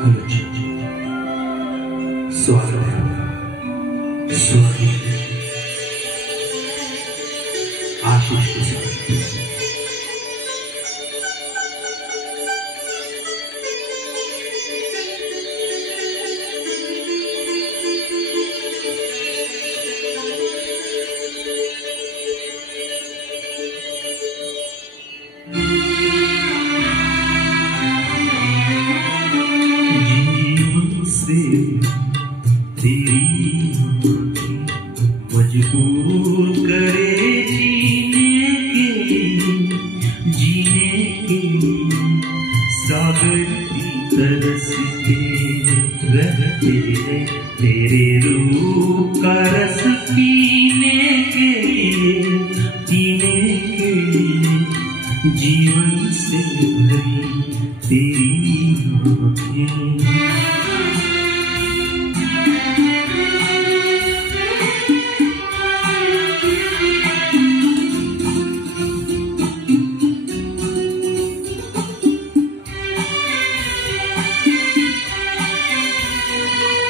Hello जी, स्वागत है आपका, स्वागत है आशीष के साथ। तेरी मजबूर करे जीने के सागर की तरसते रहते हैं तेरे रूप का रस पीने के लिए जीवन से भरी तेरी आँखें।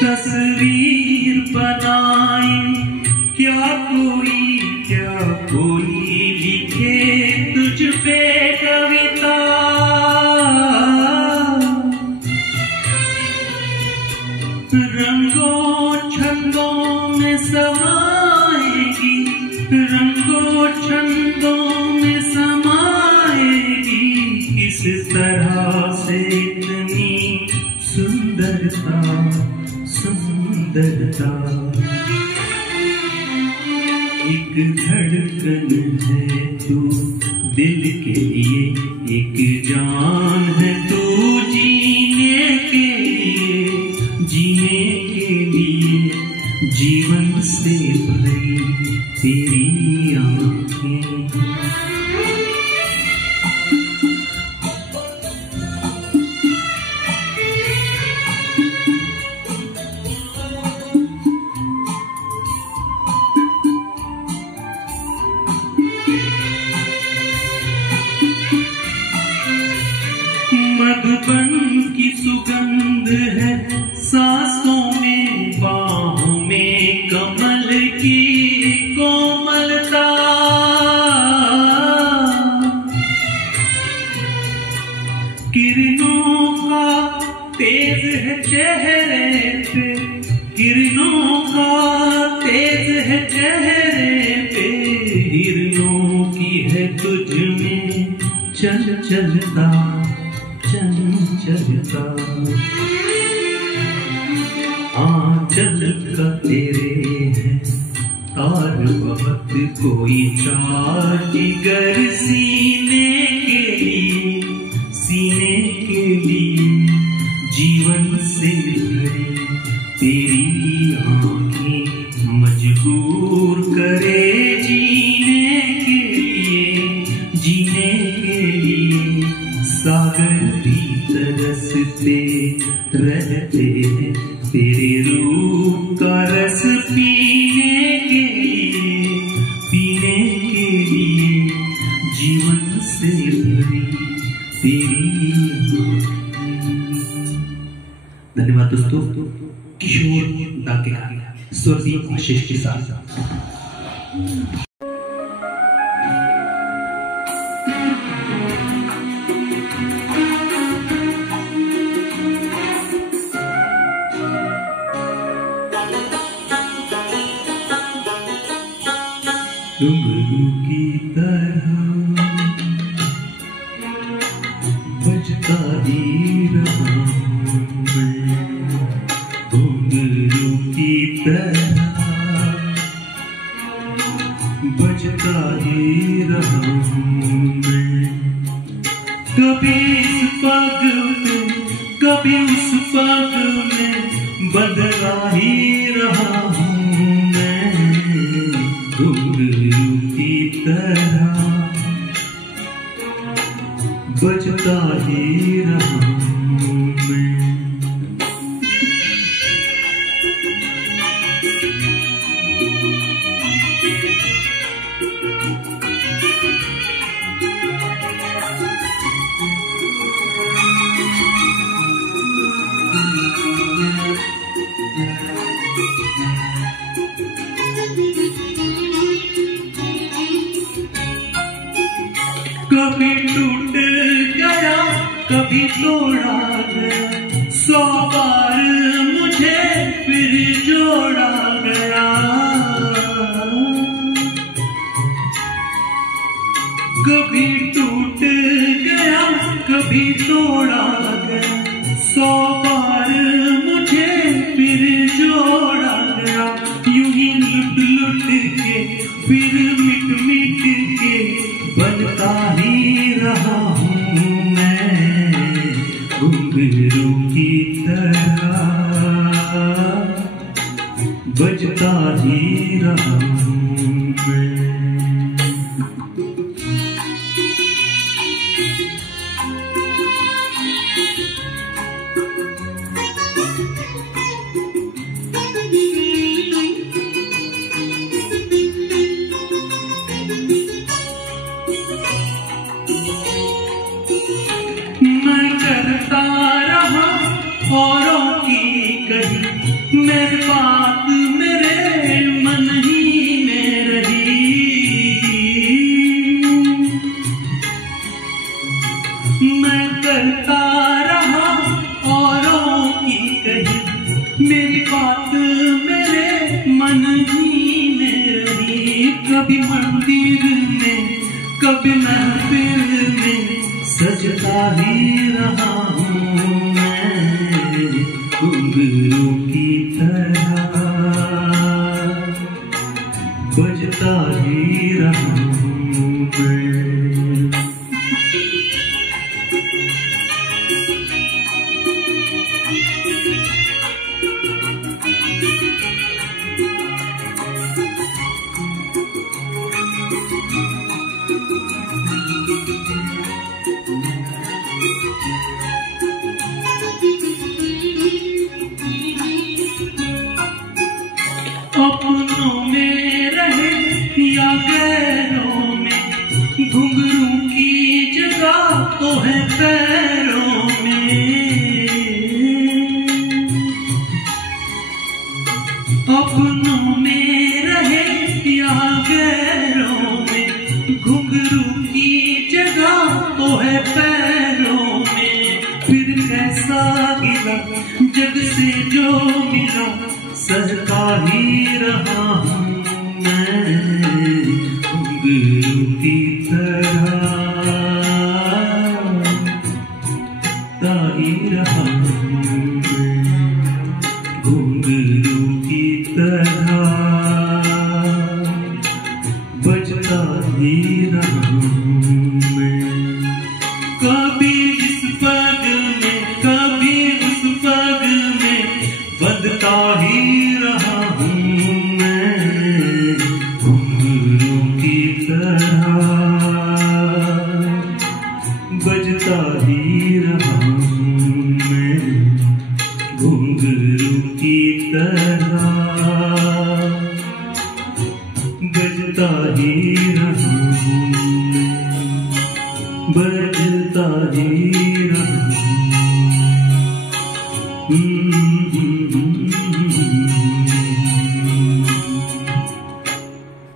तस्वीर बनाई क्या कोई लिखे तुझ पे कविता, रंगों छंदों में समाएगी, रंगों छंदों में समाएगी, किस तरह से इतनी सुंदरता सुंदरता। एक धड़कन है तू दिल के लिए, एक जान है तू जीने के लिए, जीवन से भरी तेरी आँखें। मधुबन की सुगंध है सांसों में, बाहों में कमल की कोमलता, किरणों का तेज है चेहरे पे, किरणों का तेज है चेहरे पे, हिरणों की है तुझ में चंचलता चंचलता। आंचल का तेरे है तार बहुत, कोई चार जिगर सीने के लिए जीवन से भरी तेरी आँखें मजबूर करे जीने के लिए सागर की तरसते रहते हैं तेरे रूप का रस पीने के लिए जीवन से भरी तेरी आँखें। धन्यवाद दोस्तों। किशोर दा के गाने स्वर्गीय आशीष के साथ। डुंगरू की तरह बजता ही रहा मैं, डुंगरू की तरह बजता ही रहा मैं। कभी इस पग में कभी उस पग में बदला ही रहा हूँ मैं, डुंगरू की तरह बजता ही रहा हूँ मैं। कभी तोड़ा गया, 100 बार मुझे फिर जोड़ा गया। कभी टूट गया, कभी तोड़ा गया, 100 बार मुझे फिर जोड़ा गया। यूं ही लुट लुट के फिर मिट मिट के बनता ही रहा हूँ मैं, घुंघरू की तरह बजता ही रहा हूँ मैं। करता रहा औरों की कही, मेरी बात मेरे मन ही में रही। मैं करता रहा औरों की कही, मेरी बात मेरे मन ही में रही। कभी मंदिर में, कभी महफिल में सजता ही रहा हूँ मैं, घुंघरू की तरह बजता ही रहा हूँ मैं। अपनों में रहे या गैरों में, घुंघरू की जगह तो है पैरों में। अपनों में रहे या गैरों में, घुंघरू की जगह तो है पैरों में। फिर कैसा गिला जग से जो मिला, सहता ही रहा हूँ मैं, घुंघरू की तरह ता ही रहा हूँ मैं, घुंघरू की तरह बजता ही रहा हूँ मैं। कभी इस पग में, कभी उस पग में बदता ही रहा हूँ मैं, घुंघरू की तरह बजता ही रहा हूँ मैं, घुंघरू की तरह बजता ही रहा हूँ मैं, बजता ही रहा हूँ।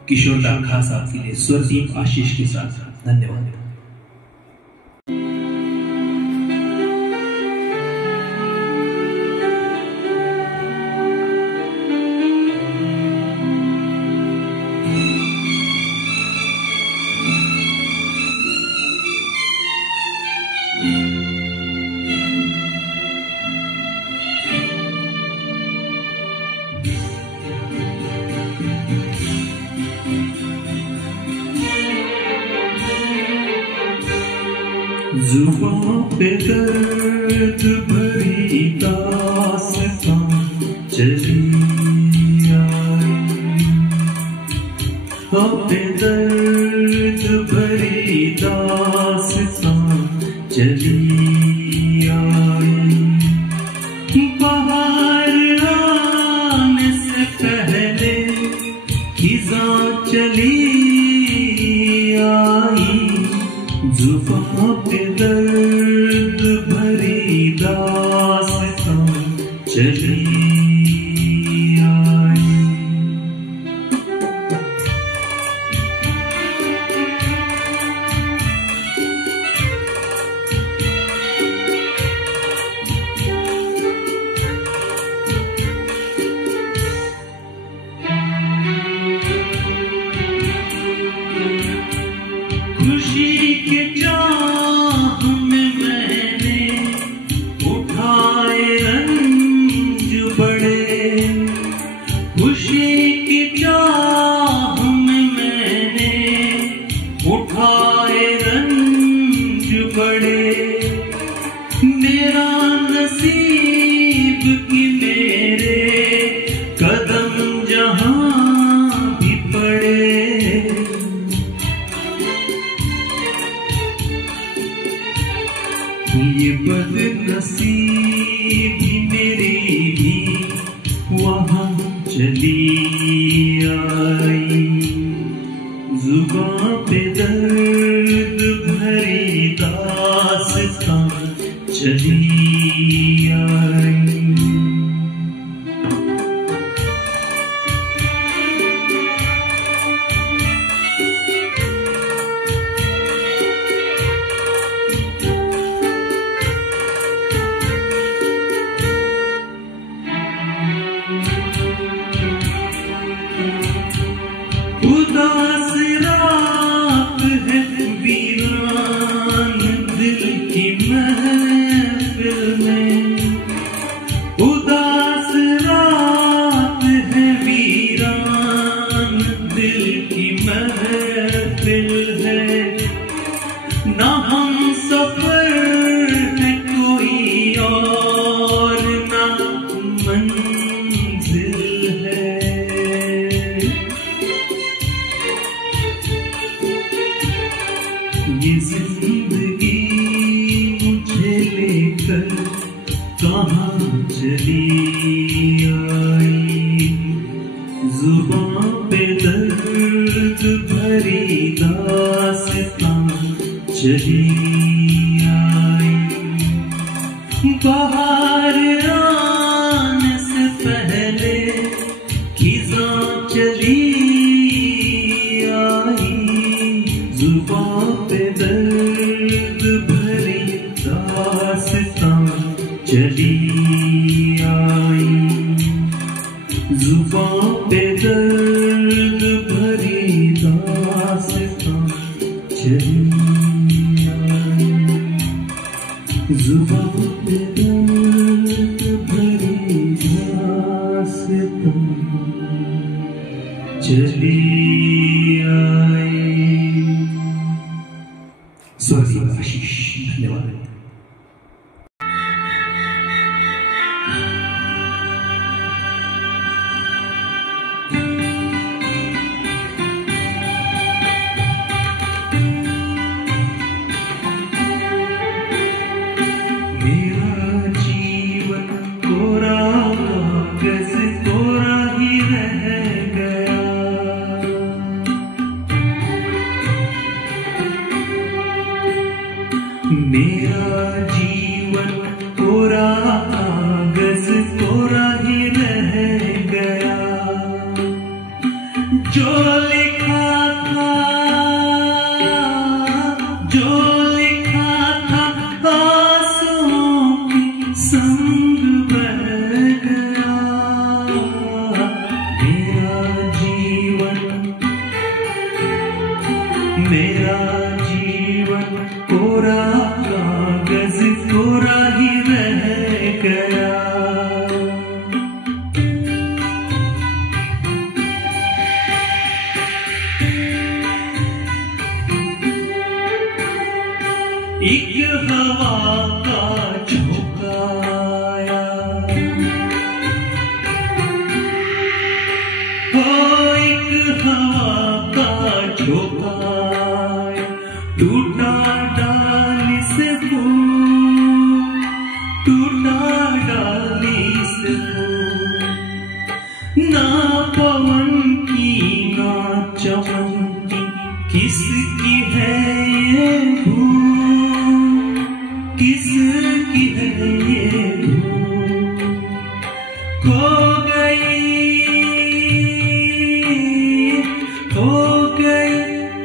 किशोर लाल खास आपके लिए स्वरदीप आशीष के साथ। धन्यवाद। जुबां पे दर्द भरी दास्तां चली आई, पे दर्द भरी दास्तां चली आई। बाहर आने से पहले खिज़ां चली आई, जुबां पे दर्द भरी दास्तां चली आई। बदनसीबी मेरी भी वहाँ चली आई। जुबां पे दर्द भरी दास्तां चली आई। उदास रात है वीरान दिल की महफिल में। उदास रात है वीरान दिल की महफिल है। ना हम सफर है कोई और ना मंजिल है। ये जिंदगी मुझे लेकर कहाँ चली आई। जुबां पे दर्द भरी दास्तां चली आई। बाहर आने से पहले खिज़ां चली आई। जुबां पे दर्द भरी दास्तां चली आई। जुबां पे दर्द भरी दास्तां चली आई। जुबां पे दर्द भरी दास्तां चली आई। स्वर्गीय आशीष, धन्यवाद। मेरा जीवन कोरा कागज कोरा ही रह गया। मेरा जीवन कोरा कागज कोरा ही रह गया। जो लिखा था आंसुओं की संग बह गया। मेरा जीवन कोरा कागज कोरा ही रह गया। एक हवा का झोंका आया, हो एक हवा का झोंका आया। टूटा डाली से फूल, टूटा डाली से फूल। ना पवन की ना चमन की किसकी है ये भूल, किसकी है ये भूल। खो गई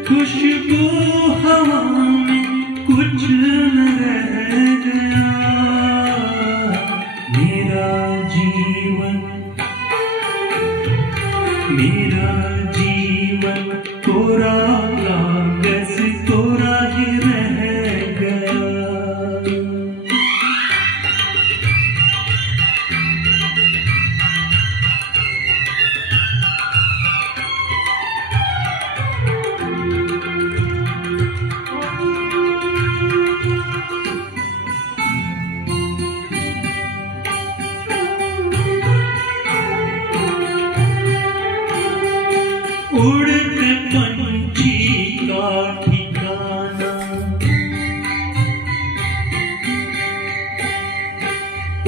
खुशबू हवा में, कुछ न रह गया। मेरा जीवन कोरा कागज कोरा ही रह गया।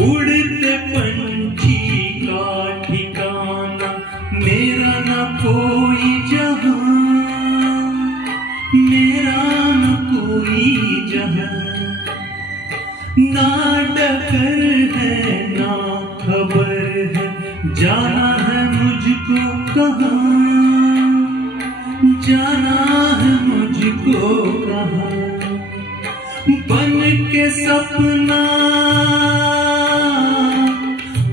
उड़ते पंछी का ठिकाना मेरा न कोई जहां, मेरा न कोई जहां। ना डकर है ना खबर है, जाना है मुझको कहाँ, जाना है मुझको कहाँ। बन के सपना,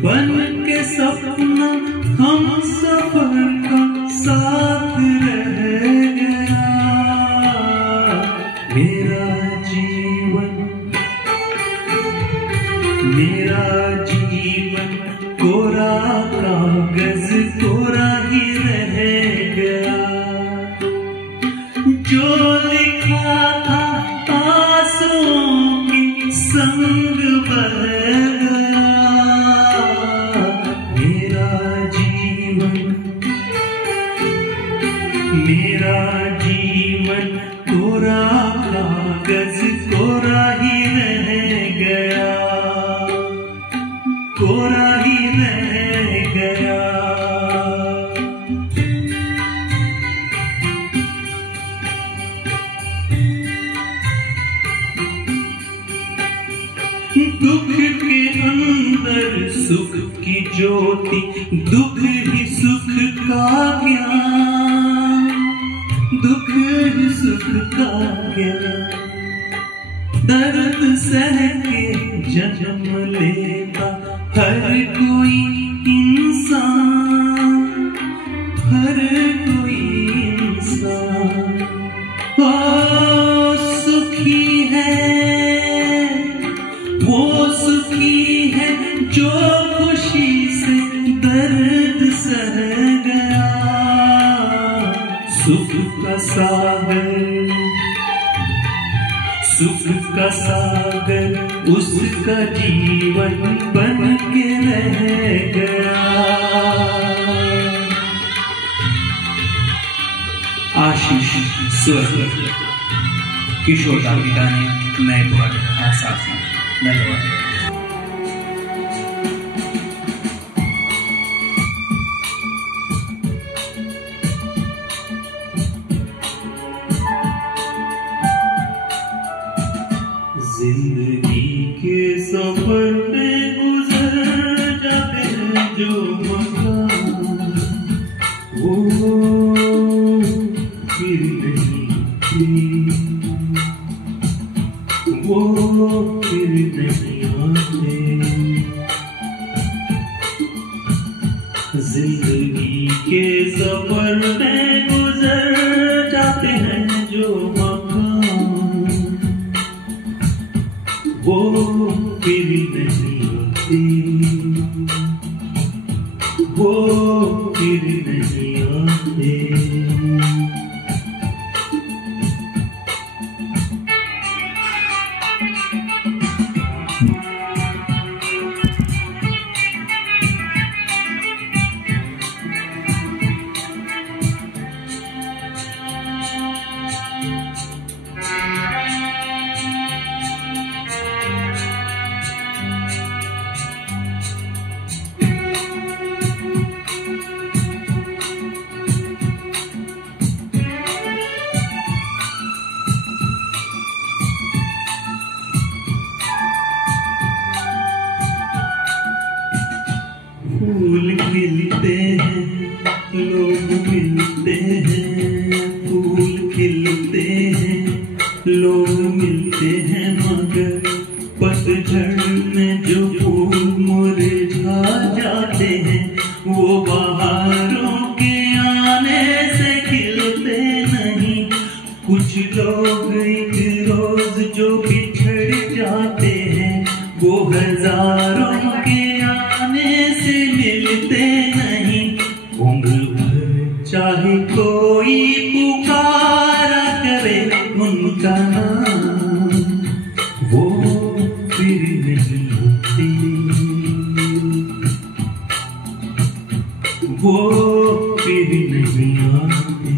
बन के सपना हम सफर का साथ रह गया। मेरा जीवन, मेरा जीवन कोरा कागज कोरा ही रह गया। जो लिखा था आंसुओं की संग बह गया। मेरा जीवन, मेरा जीवन कोरा कागज कोरा ही रह गया, कोरा ही रह गया। दुख के अंदर सुख की ज्योति, दुख ही सुख का ज्ञान, दुख ही सुख का ज्ञान। दर्द सह के जन्म लेता हर कोई इंसान, हर कोई इंसान। ओ सुखी है वो, सुखी है जो खुशी से दर्द सह गया। सुख का सागर, सुख का सागर उसका जीवन बन के रह गया। आशीष स्वर किशोर दा के गाने मैं बहुत आसाफ हूँ। धन्यवाद। जिंदगी के सफर में गुजर जाते हैं जो मकान, वो फिर नहीं आते, वो फिर नहीं आते। जिंदगी के सफर में गुजर जाते हैं जो मकान, वो फिर नहीं आते, वो फिर नहीं आते। फूल खिलते हैं लोग मिलते हैं, फूल खिलते हैं लोग मिलते हैं, मगर पतझड़ में जो फूल मुरझा जाते हैं वो बहारों के आने से खिलते नहीं। कुछ लोग एक रोज जो बिछड़ जाते हैं वो हजारों के आने से मिलते नहीं। उम्र भर चाहे कोई पुकारा करे उनका नाम, वो फिर नहीं आते, वो फिर नहीं आते।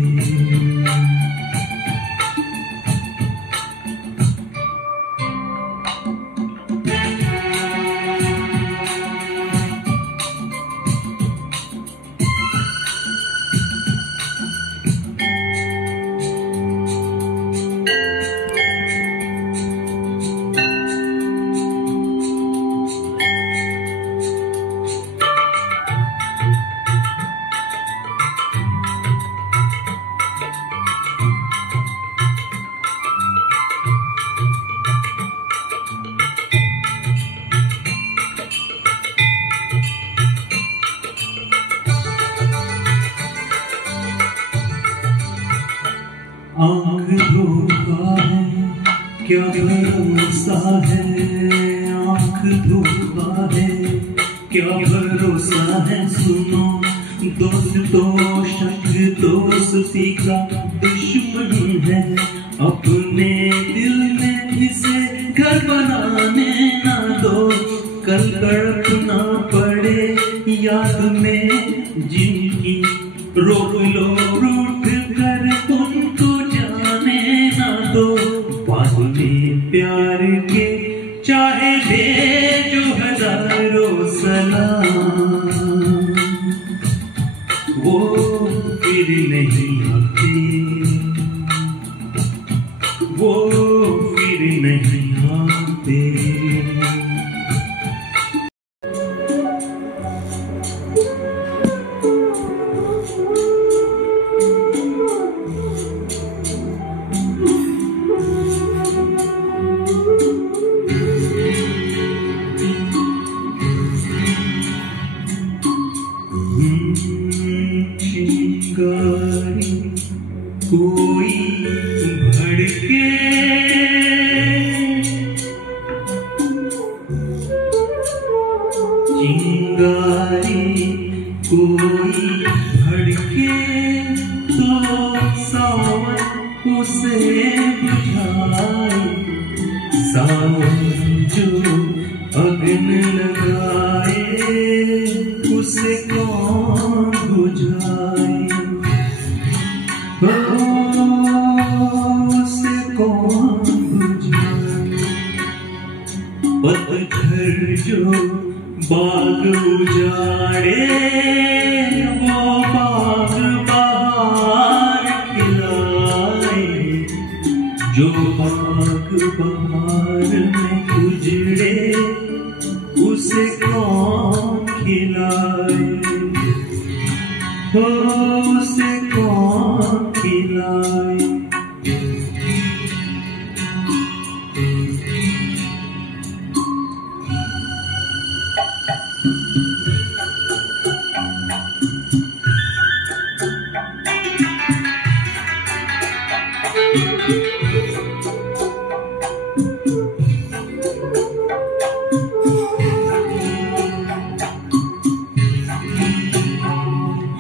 क्या भरोसा है, आँख धोखा है, क्या भरोसा है। सुनो दोस्तों, शक दोस्ती का दुश्मन है। अपने दिल में इसे घर बनाने ना दो, कल तड़पना पड़े याद में जिनकी। रोक लो रूठ कर उनको जाने ना दो, बाद में प्यार के चाहे भेजो हजारों सलाम, वो फिर नहीं आते, वो फिर नहीं आते। चिंगारी कोई भड़के, चिंगारी कोई भड़के तो सावन उसे बुझाए। सावन जो अग्न लगाए उसे कौन बुझाए, उसे कौन बुझाए। पत्थर जो बाग उजाड़े वो बाग बहार खिलाए, जो बाग बहार में उजड़े उसे कौन खिलाए, हो उसे कौन खिलाए।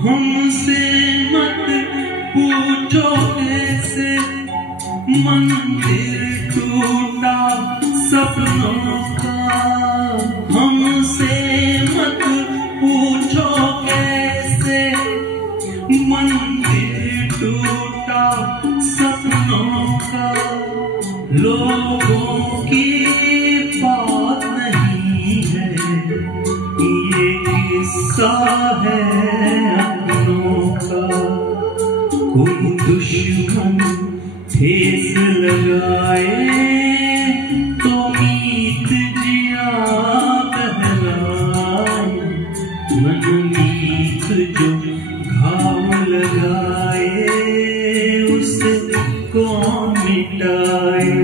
हमसे मत पूछो कैसे मंदिर टूटा सपनों का, हमसे मत पूछो कैसे मंदिर टूटा सपनों का। लोगों की बात नहीं है ये किस्सा है अपनों का। कोई दुश्मन ठेस लगाए तो मीत जिया बहलाए, मनमीत जो घाव लगाए उसे कौन मिटाए।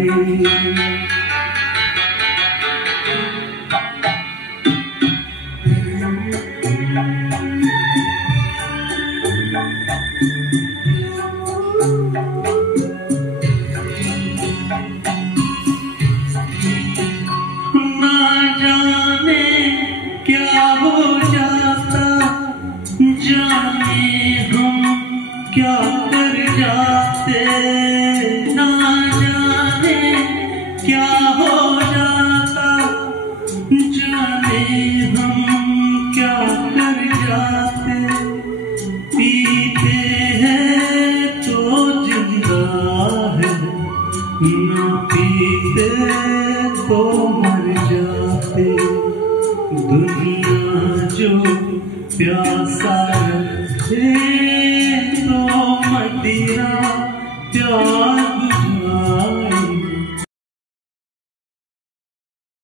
क्या कर जाते ना जाने क्या हो जाता, जाने हम क्या कर जाते। पीते हैं तो जिंदा है, ना पीते तो मर जाते। दुनिया जो प्यासा रखे तो मदिरा प्यार